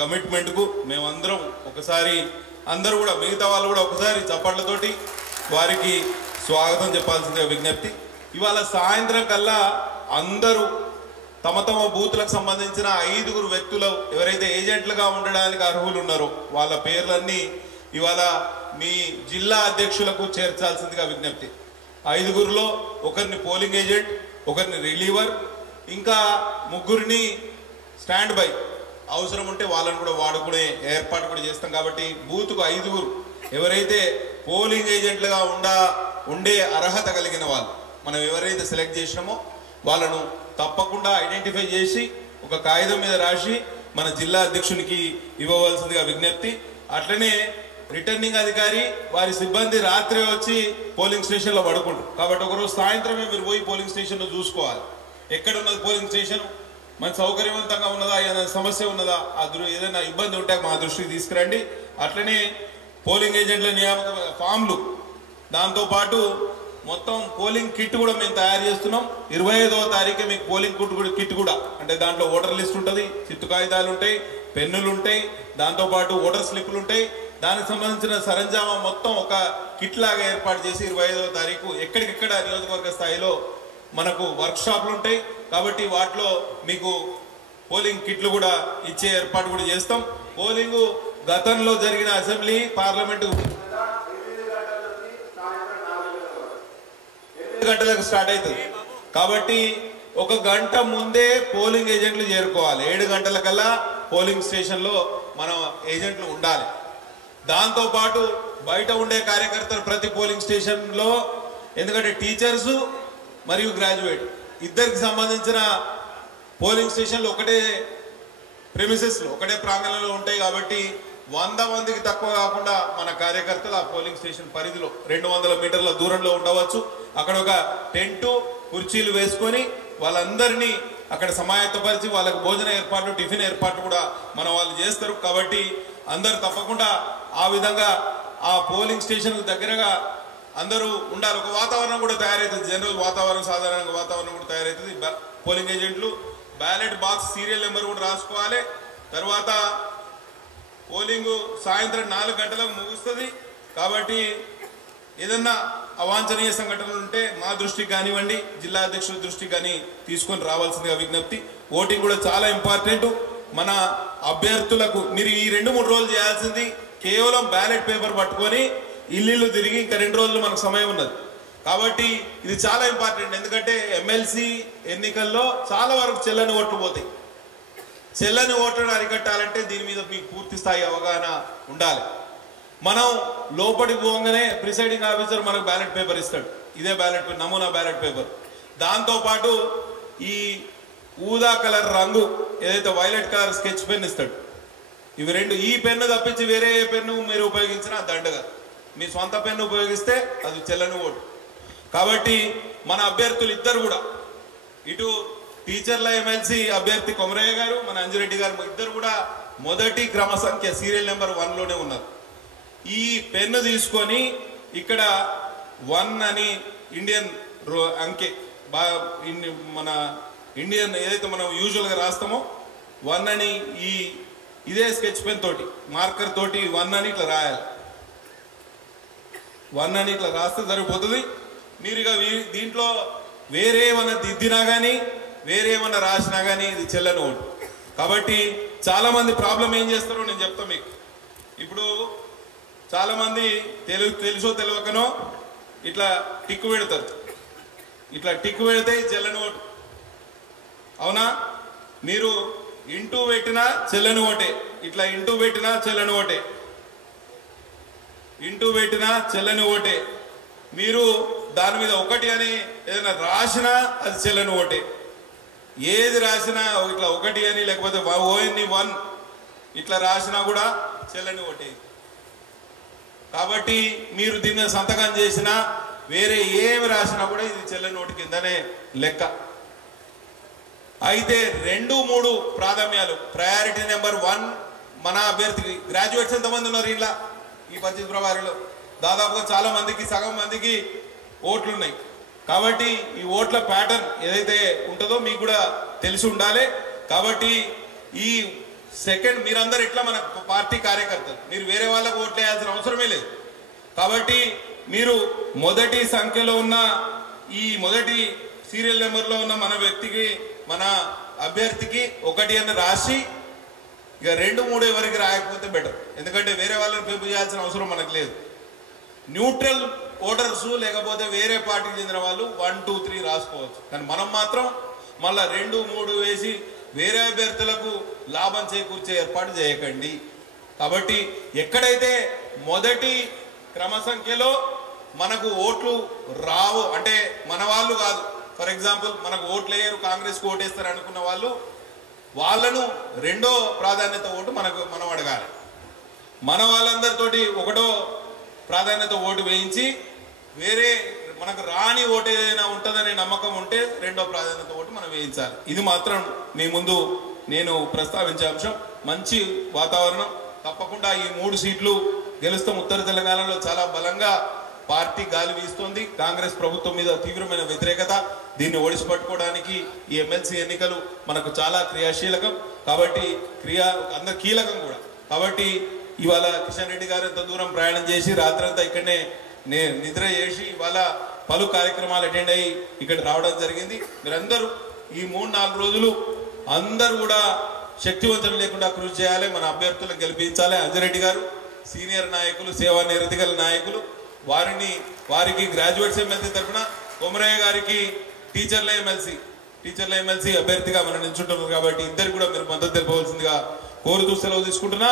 కమిట్మెంట్కు మేమందరం ఒకసారి అందరూ కూడా మిగతా వాళ్ళు కూడా ఒకసారి చప్పట్లతోటి వారికి స్వాగతం చెప్పాల్సిందే విజ్ఞప్తి. ఇవాళ సాయంత్రం కల్లా అందరూ తమ తమ బూత్లకు సంబంధించిన 5 వ్యక్తులు ఎవరైతే ఏజెంట్లుగా ఉండడానికి అర్హులు ఉన్నారో వాళ్ళ పేర్లన్నీ ఇవాళ మీ జిల్లా అధ్యక్షులకు చేర్చాల్సిందిగా విజ్ఞప్తి. 5లో ఒకరిని పోలింగ్ ఏజెంట్, ఒకరిని రిలీవర్, ఇంకా 3 స్టాండ్ బై, అవసరం ఉంటే వాళ్ళని కూడా వాడుకునే ఏర్పాటు కూడా చేస్తాం. కాబట్టి బూత్కు 5 ఎవరైతే పోలింగ్ ఏజెంట్లుగా ఉండే అర్హత కలిగిన వాళ్ళు మనం ఎవరైతే సెలెక్ట్ చేసినామో వాళ్ళను తప్పకుండా ఐడెంటిఫై చేసి ఒక కాగితం మీద రాసి మన జిల్లా అధ్యక్షునికి ఇవ్వవలసిందిగా విజ్ఞప్తి. అట్లనే రిటర్నింగ్ అధికారి వారి సిబ్బంది రాత్రి వచ్చి పోలింగ్ స్టేషన్లో పడుకుంటారు. కాబట్టి ఒకరోజు సాయంత్రమే మీరు పోయి పోలింగ్ స్టేషన్లో చూసుకోవాలి, ఎక్కడ ఉన్నది పోలింగ్ స్టేషన్, మన సౌకర్యవంతంగా ఉన్నదా, ఏదైనా సమస్య ఉన్నదా, ఏదైనా ఇబ్బంది ఉంటే మా దృష్టికి తీసుకురండి. అట్లనే పోలింగ్ ఏజెంట్ల నియామక ఫామ్లు, దాంతోపాటు మొత్తం పోలింగ్ కిట్ కూడా మేము తయారు చేస్తున్నాం. 25వ తారీఖు మీకు పోలింగ్ కిట్ కూడా, అంటే దాంట్లో ఓటర్ లిస్ట్ ఉంటుంది, చిత్తు కాగితాలు ఉంటాయి, పెన్నులు ఉంటాయి, దాంతోపాటు ఓటర్ స్లిప్లు ఉంటాయి. దానికి సంబంధించిన సరంజామా మొత్తం ఒక కిట్ లాగా ఏర్పాటు చేసి 25వ తారీఖు ఎక్కడికెక్కడ నియోజకవర్గ స్థాయిలో మనకు వర్క్ షాప్లు ఉంటాయి. కాబట్టి వాటిలో మీకు పోలింగ్ కిట్లు కూడా ఇచ్చే ఏర్పాటు కూడా చేస్తాం. పోలింగ్ గతంలో జరిగిన అసెంబ్లీ పార్లమెంటు 8 గంటలకు స్టార్ట్ అవుతుంది. కాబట్టి 1 గంట ముందే పోలింగ్ ఏజెంట్లు చేరుకోవాలి. 7 గంటలకల్లా పోలింగ్ స్టేషన్లో మన ఏజెంట్లు ఉండాలి. దాంతోపాటు బయట ఉండే కార్యకర్తలు ప్రతి పోలింగ్ స్టేషన్లో, ఎందుకంటే టీచర్సు మరియు గ్రాడ్యుయేట్ ఇద్దరికి సంబంధించిన పోలింగ్ స్టేషన్లు ఒకటే ప్రెమిసెస్లో ఒకటే ప్రాంగణంలో ఉంటాయి. కాబట్టి 100 మందికి తక్కువ కాకుండా మన కార్యకర్తలు ఆ పోలింగ్ స్టేషన్ పరిధిలో 200 మీటర్ల దూరంలో ఉండవచ్చు. అక్కడ ఒక టెంటు, కుర్చీలు వేసుకొని వాళ్ళందరినీ అక్కడ సమాయత్తపరిచి వాళ్ళకు భోజన ఏర్పాట్లు, టిఫిన్ ఏర్పాట్లు కూడా మన వాళ్ళు చేస్తారు. కాబట్టి అందరూ తప్పకుండా ఆ విధంగా ఆ పోలింగ్ స్టేషన్కు దగ్గరగా అందరూ ఉండాలి. ఒక వాతావరణం కూడా తయారవుతుంది, జనరల్ వాతావరణం, సాధారణంగా వాతావరణం కూడా తయారవుతుంది. పోలింగ్ ఏజెంట్లు బ్యాలెట్ బాక్స్ సీరియల్ నెంబర్ కూడా రాసుకోవాలి. తర్వాత పోలింగ్ సాయంత్రం 4 గంటలకు ముగుస్తుంది. కాబట్టి ఏదన్నా అవాంఛనీయ సంఘటనలు ఉంటే మా దృష్టికి కానివ్వండి, జిల్లా అధ్యక్షుల దృష్టికి కానీ తీసుకొని రావాల్సిందిగా విజ్ఞప్తి. ఓటింగ్ కూడా చాలా ఇంపార్టెంట్. మన అభ్యర్థులకు మీరు ఈ 2-3 రోజులు చేయాల్సింది కేవలం బ్యాలెట్ పేపర్ పట్టుకొని ఇల్లు తిరిగి ఇంకా 2 రోజులు మనకు సమయం ఉన్నది. కాబట్టి ఇది చాలా ఇంపార్టెంట్. ఎందుకంటే ఎమ్మెల్సీ ఎన్నికల్లో చాలా వరకు చెల్లని ఓట్లు పోతాయి. చెల్లని ఓట్లను అరికట్టాలంటే దీని మీద మీకు పూర్తి స్థాయి అవగాహన ఉండాలి. మనం లోపలికి పోగానే ప్రిసైడింగ్ ఆఫీసర్ మనకు బ్యాలెట్ పేపర్ ఇస్తాడు, ఇదే బ్యాలెట్ నమూనా బ్యాలెట్ పేపర్. దాంతోపాటు ఈ ఊదా కలర్ రంగు ఏదైతే వైలెట్ కలర్ స్కెచ్ పెన్ ఇస్తాడు. ఇవి 2, ఈ పెన్ను తప్పించి వేరే ఏ పెన్ను మీరు ఉపయోగించినా దండగా, మీ సొంత పెన్ను ఉపయోగిస్తే అది చెల్లని ఓటు. కాబట్టి మన అభ్యర్థులు ఇద్దరు కూడా, ఇటు టీచర్ల ఎమ్మెల్సీ అభ్యర్థి కొమరయ్య గారు, మన అంజిరెడ్డి గారు ఇద్దరు కూడా మొదటి క్రమ సంఖ్య సీరియల్ నెంబర్ 1లోనే ఉన్నారు. ఈ పెన్ను తీసుకొని ఇక్కడ 1 అని ఇండియన్ అంకె మన ఇండియన్ ఏదైతే మనం యూజువల్గా రాస్తామో 1 అని ఇదే స్కెచ్ పెన్ తోటి మార్కర్ తోటి 1 అని ఇట్లా రాయాలి. 1 అని ఇట్లా రాస్తే సరిపోతుంది. మీరు ఇక దీంట్లో వేరే ఏమన్నా దిద్దినా కానీ వేరే ఏమన్నా రాసినా కానీ ఇది చెల్లని ఓటు. కాబట్టి చాలామంది ప్రాబ్లం ఏం చేస్తారో నేను చెప్తాను మీకు. ఇప్పుడు చాలామంది తెలుసో తెలియకనో ఇట్లా టిక్కు పెడతారు. ఇట్లా టిక్కు పెడితే చెల్లని ఓటు. అవునా? మీరు ఇంటూ పెట్టినా చెల్లని ఓటే, ఇట్లా ఇంటూ పెట్టినా చెల్లని ఓటే, ఇంటూ పెట్టినా చెల్లని ఓటే. మీరు దాని మీద 1 అని ఏదైనా రాసినా అది చెల్లని ఓటే. ఏది రాసినా ఇట్లా 1 అని లేకపోతే ONE 1 ఇట్లా రాసినా కూడా చెల్లని ఓటే. కాబట్టి మీరు దీన్ని సంతకం చేసినా వేరే ఏమి రాసినా కూడా ఇది చెల్లని ఓటు కిందనే లెక్క. అయితే 2, 3 ప్రాధాన్యాలు. ప్రయారిటీ నెంబర్ 1 మన అభ్యర్థికి. గ్రాడ్యుయేట్స్ ఎంతమంది ఉన్నారు ఇలా ఈ 25 ప్రభారిలో? దాదాపుగా చాలా మందికి, సగం మందికి ఓట్లు ఉన్నాయి. కాబట్టి ఈ ఓట్ల ప్యాటర్న్ ఏదైతే ఉంటుందో మీకు కూడా తెలిసి ఉండాలి. కాబట్టి ఈ సెకండ్, మీరందరూ ఎట్లా మన పార్టీ కార్యకర్తలు, మీరు వేరే వాళ్ళకు ఓట్లు వేయాల్సిన అవసరమే లేదు. కాబట్టి మీరు మొదటి సంఖ్యలో ఉన్న ఈ మొదటి సీరియల్ నెంబర్లో ఉన్న మన వ్యక్తికి, మన అభ్యర్థికి 1 అని రాసి, ఇక 2, 3 ఎవరికి రాయకపోతే బెటర్. ఎందుకంటే వేరే వాళ్ళని పెంపు చేయాల్సిన అవసరం మనకు లేదు. న్యూట్రల్ ఓటర్స్ లేకపోతే వేరే పార్టీకి చెందిన వాళ్ళు 1, 2, 3 రాసుకోవచ్చు. కానీ మనం మాత్రం మళ్ళా 2, 3 వేసి వేరే అభ్యర్థులకు లాభం చేకూర్చే ఏర్పాటు చేయకండి. కాబట్టి ఎక్కడైతే మొదటి క్రమ సంఖ్యలో మనకు ఓట్లు రావు, అంటే మన వాళ్ళు కాదు, ఫర్ ఎగ్జాంపుల్ మనకు ఓట్లు వేయరు, కాంగ్రెస్కు ఓటేస్తారు అనుకున్న వాళ్ళు, వాళ్ళను 2వ ప్రాధాన్యత ఓటు మనం అడగాలి. మన వాళ్ళందరితోటి 1వ ప్రాధాన్యత ఓటు వేయించి వేరే మనకు రాని ఓటు ఏదైనా ఉంటుందనే నమ్మకం ఉంటే 2వ ప్రాధాన్యత ఓటు మనం వేయించాలి. ఇది మాత్రం మీ ముందు నేను ప్రస్తావించే అంశం. మంచి వాతావరణం, తప్పకుండా ఈ 3 సీట్లు గెలుస్తాం. ఉత్తర తెలంగాణలో చాలా బలంగా పార్టీ గాలి వీస్తుంది. కాంగ్రెస్ ప్రభుత్వం మీద తీవ్రమైన వ్యతిరేకత, దీన్ని ఓడిసిపట్టుకోవడానికి ఈ ఎమ్మెల్సీ ఎన్నికలు మనకు చాలా క్రియాశీలకం, కాబట్టి అందరు కీలకం కూడా. కాబట్టి ఇవాళ కిషన్ రెడ్డి గారు ఎంత దూరం ప్రయాణం చేసి రాత్రంతా ఇక్కడనే నిద్ర చేసి ఇవాళ పలు కార్యక్రమాలు అటెండ్ అయ్యి ఇక్కడ రావడం జరిగింది. మీరందరూ ఈ 3-4 రోజులు అందరూ కూడా శక్తివంతం లేకుండా కృషి చేయాలి, మన అభ్యర్థులను గెలిపించాలి. అంజిరెడ్డి గారు సీనియర్ నాయకులు, సేవా నిరతి గల నాయకులు, వారికి గ్రాడ్యుయేట్స్ ఎమ్మెల్సీ తరఫున, కొమరయ్య గారికి టీచర్ల ఎమ్మెల్సీ అభ్యర్థిగా మనం నిల్చుంటున్నారు. కాబట్టి ఇద్దరు కూడా మీరు మద్దతు తెలపవలసిందిగా కోరుతూ సెలవు తీసుకుంటున్నా.